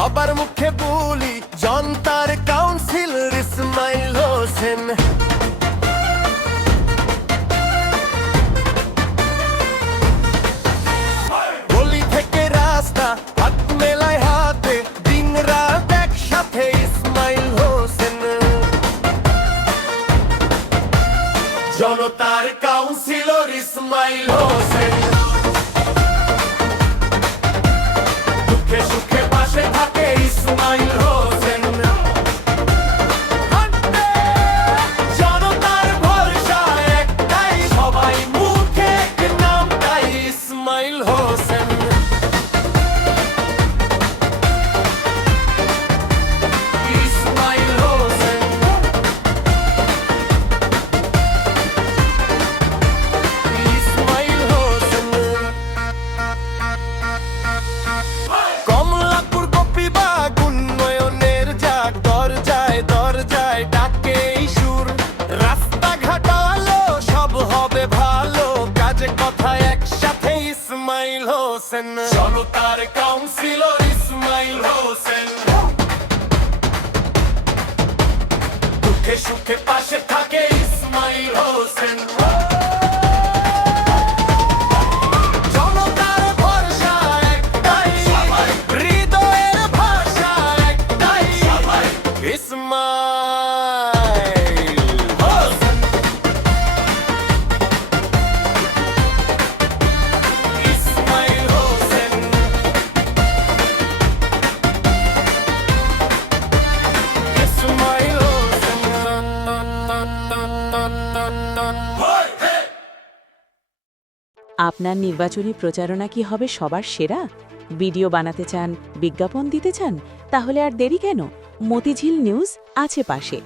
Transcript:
সবার মুখে বলি জনতার কাউন্সিলর ইসমাইল হোসেন। গলি থেকে রাস্তা হাত মেলায় হাতে দিন রাত একসাথে ইসমাইল হোসেন। জনতার কাউন্সিলর ইসমাইল হোসেন। দুঃখে সুখে পাশে থাকে ইসমাইল হোসেন। জনতার ভরসা একটাই, সবাই মুখে নামটাই ইসমাইল হোসেন। ইসমাইল হোসেন। ইসমাইল হোসেন। কমলাপুর গোপীবাগ উন্নয়নের যাক, দরজায় দরজায় ডাকে এই সুর। রাস্তাঘাট আলো সব হবে ভালো, কাজে কথায় একসাথে ইসমাইল হোসেন। জনতার কাউন্সিলর ইসমাইল হোসেন। দুঃখে সুখে পাশে থাকে ইসমাইল হোসেন। জনতার ভরসা একটাই, হৃদয়ের ভাষা একটাই, ইসমাইল হোসেন। ইসমাইল হোসেন। ইসমাইল হোসেন। আপনার নির্বাচনী প্রচারণা কি হবে সবার সেরা? ভিডিও বানাতে চান, বিজ্ঞাপন দিতে চান? তাহলে আর দেরি কেন? মতিঝিল নিউজ আছে পাশে।